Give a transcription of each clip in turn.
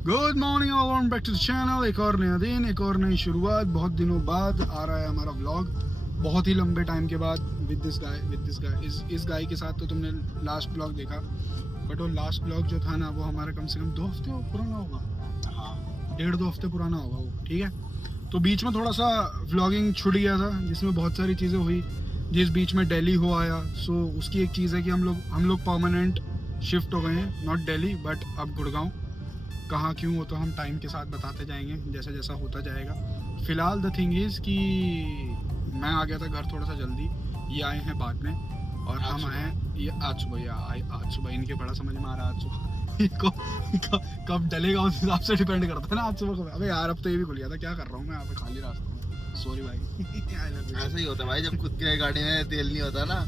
Good morning और welcome back to the channel. एक और नया दिन, एक और नई शुरुआत। बहुत दिनों बाद आ रहा है हमारा व्लॉग, बहुत ही लंबे टाइम के बाद विद दिस गाय। इस गाय के साथ तो तुमने लास्ट व्लॉग देखा, बट वो लास्ट व्लॉग जो था ना वो हमारा कम से कम 2 हफ्ते पुराना होगा। हाँ, 1.5-2 हफ्ते पुराना होगा वो। ठीक है, तो बीच में थोड़ा सा व्लॉगिंग छूट गया था जिसमें बहुत सारी चीज़ें हुई। जिस बीच में दिल्ली हो आया, सो उसकी एक चीज़ है कि हम लोग परमानेंट शिफ्ट हो गए हैं। नॉट दिल्ली बट अब गुड़गांव। कहाँ क्यों वो तो हम टाइम के साथ बताते जाएंगे जैसा जैसा होता जाएगा। फ़िलहाल द थिंग इज़ कि मैं आ गया था घर थोड़ा सा जल्दी, ये आए हैं बाद में, और हम आए हैं ये आज सुबह। इनके बड़ा समझ में आ रहा है आज सुबह कब डलेगा उस हिसाब से डिपेंड करता है ना। आज सुबह अबे यार, अब तो ये भी भूल गया था क्या कर रहा हूँ मैं यहाँ पे खाली रास्ते में। सॉरी भाई। ऐसा ही होता है भाई, जब खुद की गाड़ी में तेल नहीं होता ना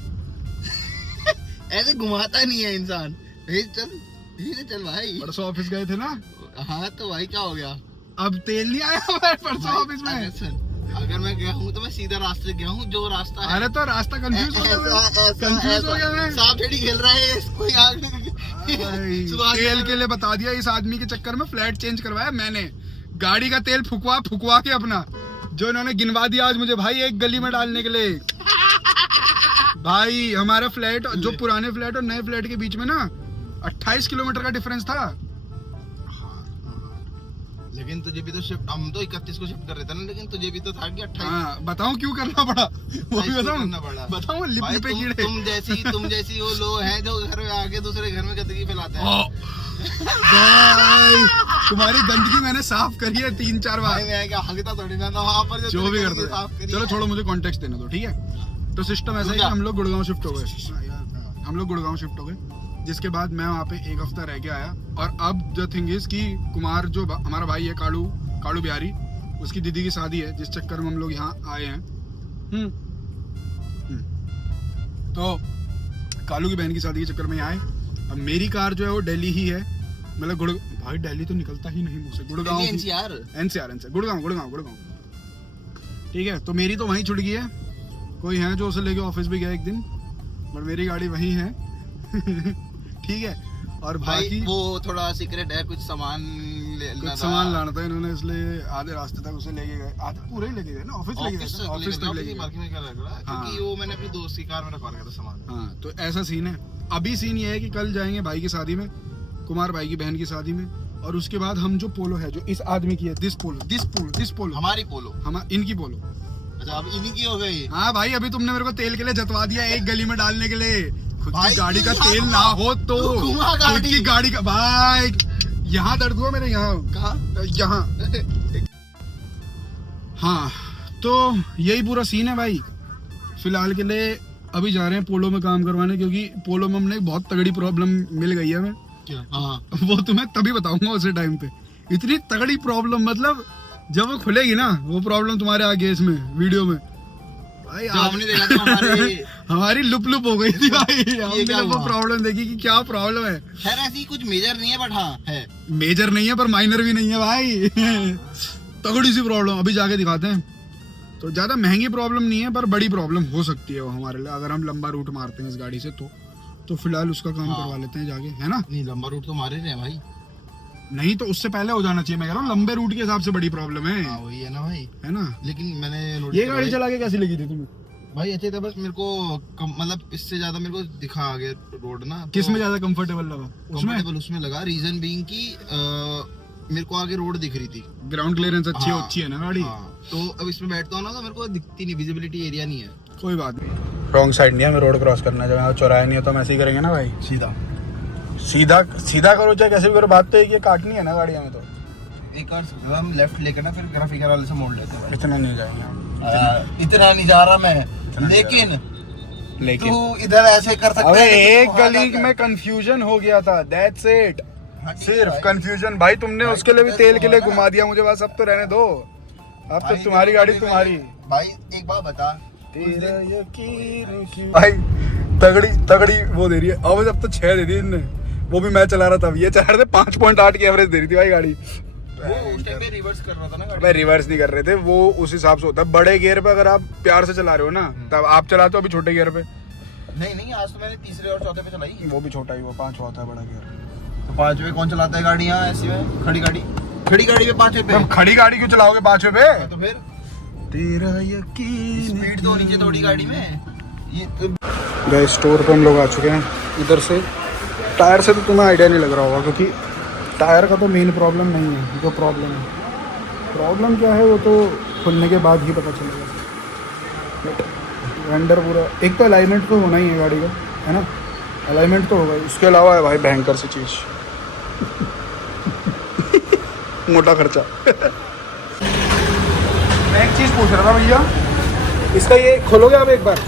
ऐसे घुमाता नहीं है इंसान। चल भाई, परसों ऑफिस गए थे ना। हाँ तो भाई क्या हो गया, अब तेल नहीं आया परसों ऑफिस में। अगर मैं गया हूँ तो मैं सीधा रास्ते से गया हूँ जो रास्ता है। अरे तो रास्ता कंफ्यूज हो गया मैं। सांप टेढ़ी खेल रहा है इसको यार। तेल के लिए बता दिया इस आदमी के चक्कर में फ्लैट चेंज करवाया मैंने। गाड़ी का तेल फुकवा के अपना जो इन्होंने गिनवा दिया आज मुझे भाई एक गली में डालने के लिए। भाई हमारा फ्लैट, जो पुराने फ्लैट और नए फ्लैट के बीच में ना 28 किलोमीटर का डिफरेंस था। लेकिन तुझे भी तो शिफ्ट, हम तो 31 को शिफ्ट कर रहे थे ना, लेकिन तुझे भी तो था कि 28। हाँ, बताऊं क्यों करना पड़ा वो भी बताऊं लिप पे कीड़े। तुम जैसी वो लोग हैं जो घर में आके दूसरे घर में गंदगी फैलाते हैं। भाई तुम्हारी गंदगी मैंने साफ करी है 3-4 बार। मैं क्या हगता थोड़ी ना वहां पर जो भी करते। चलो छोड़ो, मुझे कॉन्टेक्स्ट देने दो, ठीक है। तो सिस्टम ऐसा है कि हम लोग गुड़गांव शिफ्ट हो गए। जिसके बाद मैं वहाँ पे 1 हफ्ता रह के आया। और अब द थिंग इज कि कुमार जो हमारा भाई है कालू बिहारी, उसकी दीदी की शादी है जिस चक्कर में हम लोग यहाँ आए हैं। तो कालू की बहन की शादी के चक्कर में यहाँ आए। अब मेरी कार जो है वो दिल्ली ही है, मतलब भाई दिल्ली तो निकलता ही नहीं मुझसे। गुड़गांव एनसीआर गुड़गांव। ठीक है, तो मेरी तो वहीं छुट गई है। कोई है जो उसे लेके ऑफिस भी गया एक दिन, बट मेरी गाड़ी वहीं है। ठीक है, और बाकी वो थोड़ा सीक्रेट है, कुछ सामान लाना था इन्होंने, इसलिए आधे रास्ते तक उसे लेके गए। आधे पूरे ही लेके गए ना, ऑफिस तक लेके गए। क्योंकि वो मैंने अपनी दोस्त की कार में रखवा रखा था सामान। हाँ, तो ऐसा सीन है। अभी सीन ये है कि कल जाएंगे भाई की शादी में, कुमार भाई की बहन की शादी में, और उसके बाद हम जो पोलो है जो इस आदमी की है, दिस पोलो हमारी पोलो, इनकी पोलो। अच्छा, अब इन्हीं की हो गई। हाँ भाई, अभी तुमने मेरे को तेल के लिए जतवा दिया एक गली में डालने के लिए। खुद की गाड़ी का तेल ना हो तो खुद की गाड़ी का भाई, यहाँ दर्द हुआ मेरे, यहाँ। हाँ, तो यही पूरा सीन है भाई। फिलहाल के लिए अभी जा रहे हैं पोलो में काम करवाने, क्योंकि पोलो में हमने बहुत तगड़ी प्रॉब्लम मिल गई है हमें। हाँ, वो तुम्हें तभी बताऊंगा उसी टाइम पे। इतनी तगड़ी प्रॉब्लम, मतलब जब वो खुलेगी ना वो प्रॉब्लम तुम्हारे आगे इसमें वीडियो में भाई। आपने देखा तो हमारी लुप हो गई थी भाई। हमने वो प्रॉब्लम देखी कि क्या प्रॉब्लम है। खैर ऐसी कुछ मेजर नहीं है, बट हाँ है। मेजर नहीं है पर माइनर भी नहीं है भाई। तगड़ी सी प्रॉब्लम, अभी जाके दिखाते हैं। तो ज्यादा महंगी प्रॉब्लम नहीं है पर बड़ी प्रॉब्लम हो सकती है वो हमारे लिए, अगर हम लंबा रूट मारते हैं इस गाड़ी से। तो फिलहाल उसका काम करवा लेते हैं जाके, है ना। नहीं, लंबा रूट तो मारे रहे हैं भाई। नहीं तो उससे पहले हो जाना चाहिए। मैं कह रहा हूँ लंबे रूट के हिसाब से बड़ी प्रॉब्लम है। हाँ, वही है ना भाई, है ना। लेकिन मैंने ये गाड़ी चला के कैसी लगी थी तुम्हें भाई? अच्छे था, बस मेरे को मतलब इससे ज्यादा मेरे को दिखा आगे रोड ना। किस में ज्यादा कंफर्टेबल लगा? उसमें लगा। रीजन बीइंग कि मेरे को आगे रोड दिख रही थी, ग्राउंड क्लियरेंस अच्छी है ना गाड़ी। हाँ, तो अब इसमें बैठता हूँ ना तो मेरे को दिखती नहीं, विजिबिलिटी एरिया नहीं है। कोई बात नहीं, रॉन्ग साइड नहीं है, हमें रोड क्रॉस करना है। जब चौराहा नहीं है तो हम ऐसे ही करेंगे ना भाई। सीधा करो चाहे कैसे भी करो, बात तो एक ये काटनी है ना गाड़ी हमें। तो एक और हम लेफ्ट लेकर ना फिर ग्राफिकर वाले से मोड़ लेते हैं। इतना नहीं जाएंगे हम। इतना नहीं जा रहा मैं, लेकिन तू इधर ऐसे कर सकता है। एक गली में कंफ्यूजन हो गया था, दैट्स इट। सिर्फ कंफ्यूजन भाई। तुमने उसके लिए भी तेल के लिए घुमा दिया मुझे, बस अब तो रहने दो। अब तो तुम्हारी गाड़ी तुम्हारी। भाई एक बात बता, भाई तगड़ी वो दे रही है। अब तो 6 दे दी इनने, वो भी मैं चला रहा था। ये चला रहे थे 5.8 की एवरेज दे रही थी भाई गाड़ी। वो उस टाइम पे रिवर्स कर रहा था ना गाड़ी। मैं रिवर्स नहीं कर रहे थे, वो उस हिसाब से होता है। बड़े गियर पे अगर आप प्यार से चला रहे हो ना, तब आप चलाते हो। अभी छोटे गियर पे नहीं, आज तो मैंने तीसरे और चौथे पे चलाई। वो भी छोटा ही, वो 5 होता है बड़ा गियर। तो 5 रुपए कौन चलाता है गाड़ी यहाँ ऐसी में? खड़ी गाड़ी पे 5 रुपए। तुम खड़ी गाड़ी क्यों चलाओगे 5 रुपए? तो फिर तेरा यकीन स्पीड तो नीचे थोड़ी गाड़ी में ये तो। गए स्टोर पे हम लोग आ चुके हैं। इधर से टायर से तो तुम्हें आइडिया नहीं लग रहा होगा, क्योंकि टायर का तो मेन प्रॉब्लम नहीं है। जो प्रॉब्लम क्या है वो तो खुलने के बाद ही पता चलेगा। वेंडर पूरा, एक तो अलाइनमेंट तो होना ही है गाड़ी का, है ना? अलाइनमेंट तो होगा, इसके अलावा है भाई भयंकर सी चीज़ मोटा खर्चा। मैं एक चीज़ पूछ रहा था भैया, इसका ये खोलोगे आप एक बार?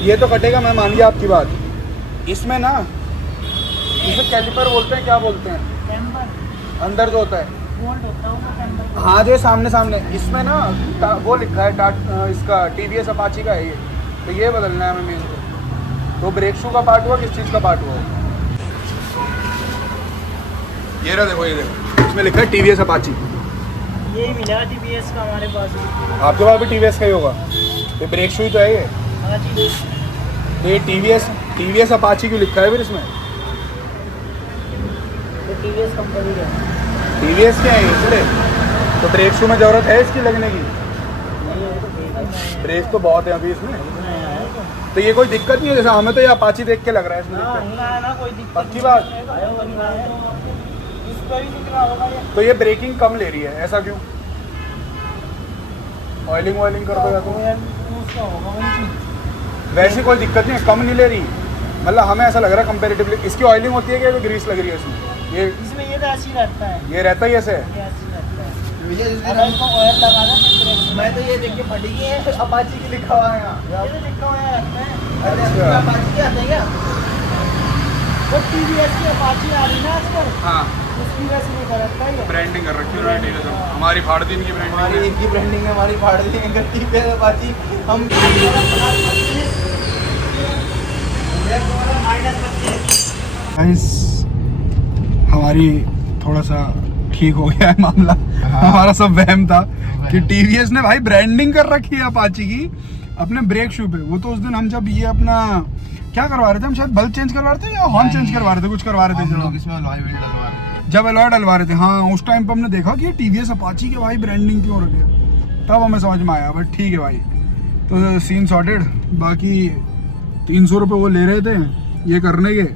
ये तो कटेगा, मैं मान गया आपकी बात। इसमें ना इसे कैलिपर बोलते हैं, क्या बोलते हैं? अंदर जो होता है, हाँ जो सामने इसमें ना वो लिखा है इसका TVS अपाची का है ये, तो ये बदलना है हमें मेन को। तो ब्रेक शू का पार्ट हुआ, किस चीज़ का पार्ट हुआ? ये रहा, देखो ये देखो, इसमें लिखा है TVS अपाची। यही मिला TVS का हमारे पास। आपके पास भी TVS का ही होगा, ये ब्रेक शू ही तो है ये। हाँ जी। तो ये TVS अपाची क्यों लिखा है फिर इसमें? तो TVS कंपनी का है। TVS क्या है ये चले? तो ब्रेक शू में ज़रूरत है इसकी लगने की? नहीं है तो ब्रेक ब्रेक तो बहुत है अभी इसमें, नया है तो ये कोई दिक्कत नहीं है? जैसे हमें तो ये अपाची देख के लग रहा है इसमें हाँ, दिक्कत। नया है ना, कोई दिक्कत पक्की बात? नहीं है। इस पर ही निकला होगा ये। तो ये ब्रेकिंग कम ले रही है, ऐसा क्यों? ऑयलिंग कर दो या तो उसका होगा उनकी। वैसी कोई दिक्कत नहीं है, कम नहीं ले रही। मतलब हमें ऐसा लग रहा है कंपेरेटिवली। इसकी ऑयलिंग होती है कि ग्रीस लग रही है इसमें? ये इसमें ये तो ऐसी रहता है, ये रहता ही ऐसे है। ये ऐसी रहता है। भैया जिस दिन अगर इसको ऑयल लगाना तो मैं तो ये देख के फटी है अपाची की लिखा हुआ है यहाँ। ये तो लिखा हुआ है इसमें। अरे अच्छा। अपाची के आते हैं क्या? वो TVS की अपाची आ रही ना आजकल, हाँ, उसकी वजह से नहीं करता है ये। ब्रांडिंग कर रखी है हमारी फाड़दीन की हमारी ब्रांडिंग। इनकी ब्रांडिंग है, हमारी फाड़ दी है गट्टी पे अपाची। हम गाइस हमारी थोड़ा सा ठीक हो गया है मामला। हमारा सब वहम था कि TVS ने भाई ब्रांडिंग कर रखी है अपाची की अपने ब्रेक शू पे। वो तो उस दिन हम जब ये अपना क्या करवा रहे थे, हम शायद बल्ब चेंज करवा रहे थे या हॉर्न चेंज करवा रहे थे, कुछ करवा रहे थे हम लोग इसमें अलॉय व्हील डलवा रहे हैं। जब अलॉय डलवा रहे थे। हाँ, उस टाइम पे हमने देखा कि ये TVS अपाची के भाई ब्रांडिंग क्यों रखे, तब हमें समझ में आया। बट ठीक है भाई, तो सीन सॉर्टेड। बाकी 300 रुपये वो ले रहे थे ये करने के,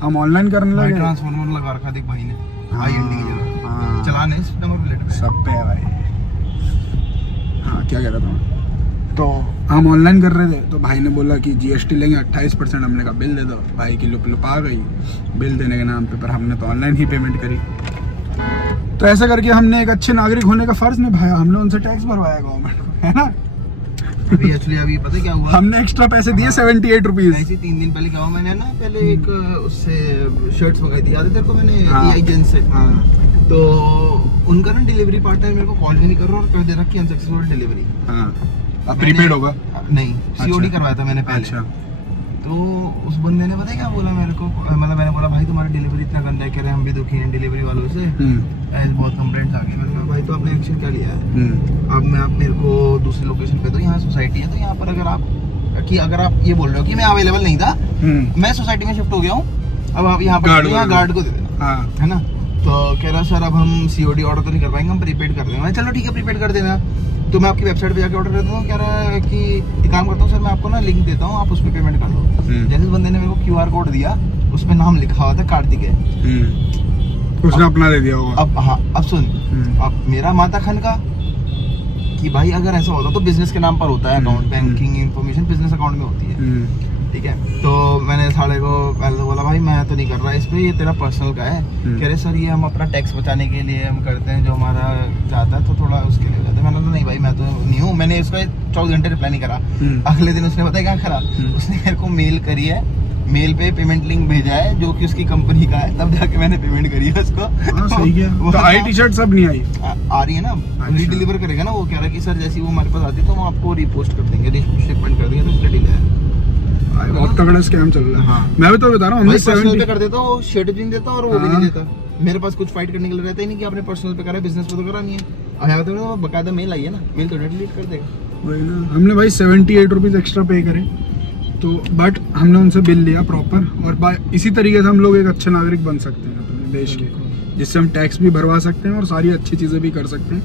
हम ऑनलाइन करने भाई लगे। ट्रांसफार्मर लगा रखा देख भाई ने, हाँ, हाई एंडिंग जगह हाँ। चलाने इस नंबर प्लेट पे सब पे है भाई। हाँ, क्या कह रहा था मैं? तो हम ऑनलाइन कर रहे थे, तो भाई ने बोला कि GST लेंगे 28%। हमने कहा बिल दे दो। भाई की लुप आ गई बिल देने के नाम पे, पर हमने तो ऑनलाइन ही पेमेंट करी। तो ऐसा करके हमने एक अच्छे नागरिक होने का फर्ज निभाया। हमने उनसे टैक्स भरवाया गवर्नमेंट को, है ना? अभी एक्चुअली अभी पता है क्या हुआ, हमने एक्स्ट्रा पैसे दिए 78 रुपीज। ऐसे 3 दिन पहले क्या हुआ, मैंने ना पहले एक उससे शर्ट्स मंगाई थी, याद है तेरे को? मैंने हाँ। EI जेन से। हाँ, तो उनका ना डिलीवरी पार्टनर मेरे को कॉल नहीं कर रहा और कर दे रहा कि अनसक्सेसफुल डिलीवरी। हाँ, अब प्रीपेड होगा? नहीं, COD अच्छा। करवाया था मैंने पहले। अच्छा। तो उस बंदे ने पता है क्या बोला मेरे को, मतलब मैंने बोला भाई तुम्हारी डिलीवरी इतना गंदा है, कह रहे हम भी दुखी हैं डिलीवरी वालों से, ऐसे बहुत कंप्लेंट्स आ गई। मैंने कहा भाई तो आपने एक्शन क्या लिया है? अब आप मेरे को दूसरी लोकेशन पे, तो यहाँ सोसाइटी है, तो यहाँ पर अगर आप ये बोल रहे हो कि मैं अवेलेबल नहीं था, मैं सोसाइटी में शिफ्ट हो गया हूँ, अब आप यहाँ पर यहाँ गार्ड को दे देना, हाँ, है ना? तो कह रहा सर अब हम COD ऑर्डर तो नहीं कर पाएंगे, हम प्रीपेड कर देंगे। मैं चलो ठीक है प्रीपेड कर देना, तो मैं आपकी वेबसाइट पे जाके ऑर्डर देता हूँ। कह रहा है कि एक काम करता हूँ सर, मैं आपको ना लिंक देता हूँ, आप उस पर पेमेंट कर लो। जैसे इस बंदे ने मेरे को QR कोड दिया, उस पर नाम लिखा हुआ था कार्तिकेय। उसने अपना दे दिया होगा। अब हाँ, अब सुन, अब मेरा माता खन का कि भाई अगर ऐसा होता तो बिजनेस के नाम पर होता है account, banking information business account में होती है, ठीक है? तो मैंने साले को पहले तो बोला भाई मैं तो नहीं कर रहा इस पे, ये तेरा पर्सनल का है। कह रहे सर ये हम अपना टैक्स बचाने के लिए हम करते हैं, जो हमारा जाता है तो थोड़ा उसके लिए जाते हैं। मैंने तो नहीं भाई मैं तो नहीं हूँ, मैंने इसका 24 घंटे रिप्लाई नहीं करा। अगले दिन उसने बताया क्या करा, उसने मेरे को मेल करी है, मेल पे पेमेंट लिंक भेजा है जो कि उसकी कंपनी का है, तब जाके मैंने पेमेंट करी है उसको। हाँ, सही है। तो आई टी-शर्ट सब नहीं आई? आ रही है ना, रीडिलीवर करेगा ना वो। कह रहा है कि सर जैसी वो हमारे पास आती है तो हम आपको रिपोस्ट कर देंगे, शिपमेंट कर देंगे, तो इसलिए डिले है। बहुत तगड़ा स्कैम चल रहा है। हाँ। मैं भी तो बता रहा हूँ, हमने पर्सनल पे कर देता हूँ, शर्ट भी नहीं देता और वो भी नहीं देता। मेरे पास कुछ फाइट करने के लिए रहता ही नहीं कि आपने पर्सनल पे करा है, बिजनेस पे तो करा नहीं है। आया तो बकायदा मेल आई है ना, मेल तो डिलीट कर देगा। वही ना, हमने भाई 78 रुपीज एक्स्ट्रा पे करे। तो बट हमने उनसे बिल लिया प्रॉपर, और इसी तरीके से हम लोग एक अच्छे नागरिक बन सकते हैं अपने देश के, जिससे हम टैक्स भी भरवा सकते हैं और सारी अच्छी चीज़ें भी कर सकते हैं।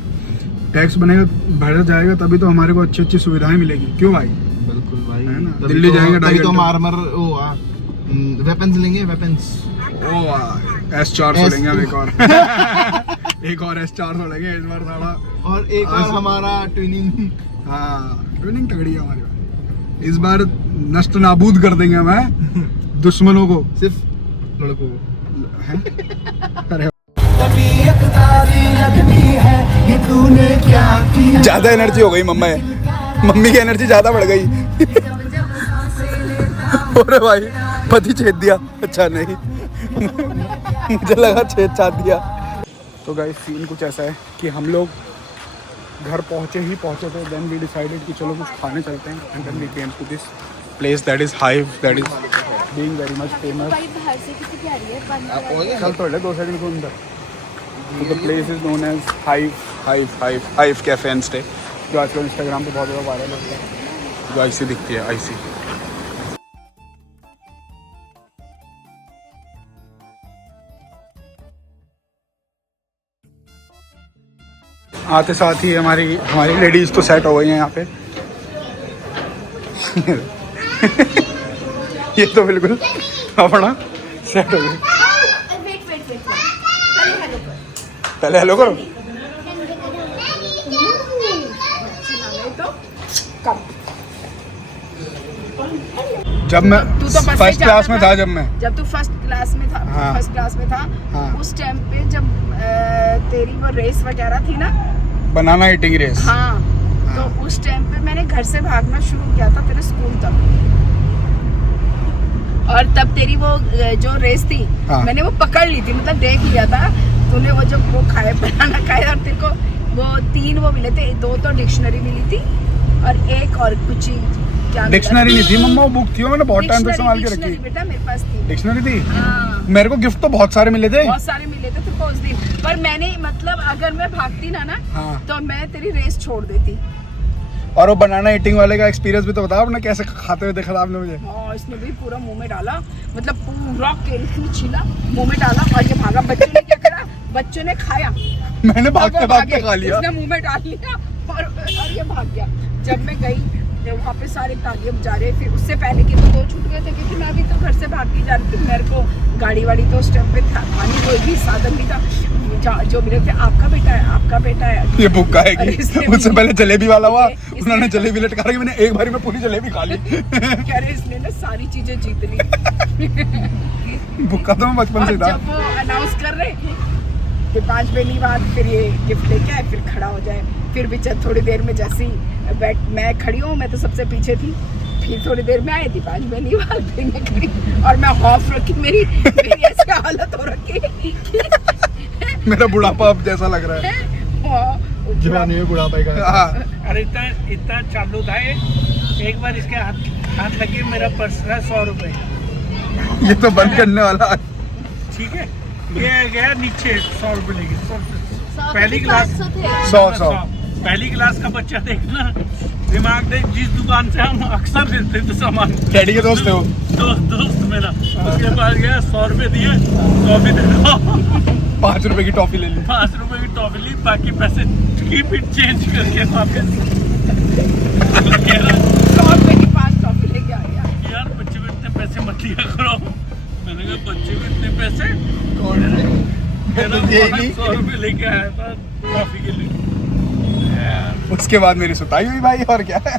टैक्स भरा जाएगा तभी तो हमारे को अच्छी अच्छी सुविधाएं मिलेगी, क्यों भाई? बिल्कुल भाई, है ना? तभी दिल्ली तो- जाएंगे तभी तो हम 2.5 आर्मर वेपन्स लेंगे, वेपन्स। ओ S400 लेंगे हम, एक और एक और S400 लेंगे इस बार थोड़ा। और एक और हमारा ट्विनिंग। हाँ, ट्विनिंग तगड़ी है हमारी भाई। इस बार नष्ट नाबूद कर देंगे हम दुश्मनों को, सिर्फ लड़कों को। हैं? अरे ज्यादा एनर्जी हो गई मम्मा है, मम्मी की एनर्जी ज्यादा बढ़ गई। अरे भाई पति छेद दिया, अच्छा नहीं मुझे लगा छेद छाद दिया। तो गाइस सीन कुछ ऐसा है कि हम लोग घर पहुंचे थे, देन वी डिसाइडेड कि चलो कुछ खाने चलते हैं, and then we came to this place that is Hive, that is being very much famous. बाहर से किसी की आ रही है चल तो 2 सेकंड के अंदर। तो the place is known as Hive cafe and stay, जो आजकल इंस्टाग्राम पे बहुत ज़्यादा वायरल होता है, जो ऐसी दिखती है ऐसी। आते साथ ही हमारी लेडीज तो सेट हो गई हैं यहाँ पे। ये तो बिल्कुल अपना सेट हो गई। पहले हेलो करो। जब मैं तू तो बस फर्स्ट से क्लास में जाता था, जब तू फर्स्ट क्लास में था, हाँ। फर्स्ट क्लास में था, हाँ। उस टाइम पे जब तेरी वो रेस वगैरह थी ना, बनाना ईटिंग रेस। हाँ, तो उस टाइम पे मैंने घर से भागना शुरू किया था तेरे स्कूल तक, और तब तेरी वो जो रेस थी, हाँ। मैंने वो पकड़ ली थी, मतलब देख लिया था तूने वो जब वो खाए बनाना खाया, और तेरे को वो 3 वो मिले थे, 2 तो डिक्शनरी मिली थी और एक और कुछ डिक्शनरी नहीं थी मम्मा, वो बुक थी, वो मैंने बहुत टाइम तक संभाल के डिक्शनरी रखी। बेटा मेरे पास थी। डिक्शनरी थी। हाँ। मेरे को गिफ्ट तो बहुत सारे मिले थे। बहुत सारे मिले थे तुमको उस दिन, पर मैंने मतलब अगर मैं भागती ना हाँ। तो मैं तेरी रेस छोड़ देती। और वो बनाना ईटिंग वाले का एक्सपीरियंस भी तो बताओ, आपने कैसे खाते हुए देखा था आपने मुझे? हाँ, इसने भी पूरा मुंह में डाला, मतलब पूरा केल छीला, मुंह में डाला और ये भागा। बच्चों ने क्या करा, बच्चों ने खाया, मैंने अब वो भागते भागे, खा लिया। उसने मुंह में डाल लिया और ये भाग गया। जब मैं गई वहाँ पे सारे तालियां बजा रहे, फिर उससे पहले के तो 2 छूट गए थे, क्योंकि मैं अभी तो घर से भाग के जा रही थी, मेरे को गाड़ी वाड़ी तो उस टाइम पे था नहीं, कोई भी साधन नहीं था। जो मिले थे, आपका बेटा है, आपका बेटा है, ये भूखा है अरे कि इसने उससे भी- पहले जलेबी वाला हुआ, इसने- उन्होंने जलेबी लटका रखी, मैंने एक बारी में पूरी जलेबी खा ली। कह रहे इसने ना सारी चीजें जीत ली। भूखा तो मैं बचपन और से था। जब वो अनाउंस कर रहे कि 5 महीने बाद फिर ये गिफ्ट लेके आए, फिर खड़ा हो जाए, फिर भी चल थोड़ी देर में जैसी मैं खड़ी हूँ, मैं तो सबसे पीछे थी, फिर थोड़ी देर में आई थी 5 महीने बाद, फिर मैं खड़ी और मैं खौफ रखी, मेरी ऐसी हालत हो रखी मेरा बुढ़ापा अब जैसा लग रहा है। जवानी में बुढ़ापा का। हाँ। अरे इतना चालू था ये, एक बार इसके हाथ लगे, मेरा पर्स था 100 रुपए, ये तो बंद करने वाला है। ठीक है, ये गया नीचे 100 रुपए लेके। पहली क्लास 100 पहली क्लास का बच्चा देखना, दिमाग देख, जिस दुकान से हम अक्सर लेते थे सामान, डैडी के दोस्त थे वो। दोस्त मेरा, उसके पास गया, 100 रुपए दिए, टॉफी दे दो। 5 रुपए की टॉफी ले ली। 5 रुपए की टॉफी ली, बाकी पैसे कीप इट चेंज करके वापस। 100 रुपए की 5 टॉफी लेके आ गया। यार बच्चे को इतने पैसे मत लिया करो। मैंने कहा बच्चे को इतने पैसे, मेरा 100 रुपए लेके आया था टॉफी के लिए। उसके बाद मेरी सुताई हुई भाई, और क्या है।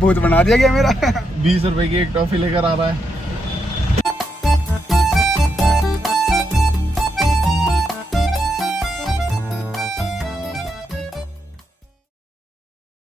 भूत बना दिया गया मेरा। 20 रुपए की एक टॉफी लेकर आ रहा है।